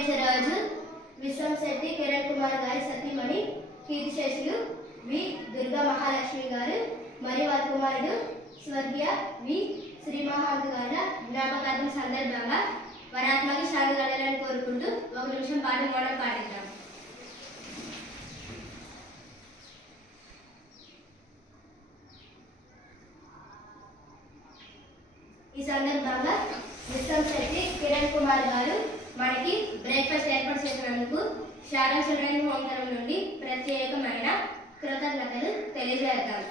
జన్మించే రోజు విశ్వంశెట్టి కిరణ్ కుమార్ గారి సతీమణి కీర్తిశేషులు వి దుర్గా మహాలక్ష్మి గారు మరియు వారి కుమారుడు స్వర్గీయ వి శ్రీమహాంత్ గారి జ్ఞాపకార్థం సందర్భంగా వరాత్మకి శాంతి కలగాలని కోరుకుంటూ ఒక నిమిషం పాట మనం పాటిద్దాం. ఈ సందర్భంగా విశ్వంశెట్టి కిరణ్ కుమార్ గారు మనకి బ్రేక్ఫాస్ట్ ఏర్పాటు చేసినందుకు శారదా చిల్డ్రన్ హోమ్ తరఫు నుండి ప్రత్యేకమైన కృతజ్ఞతలు తెలియజేద్దాం.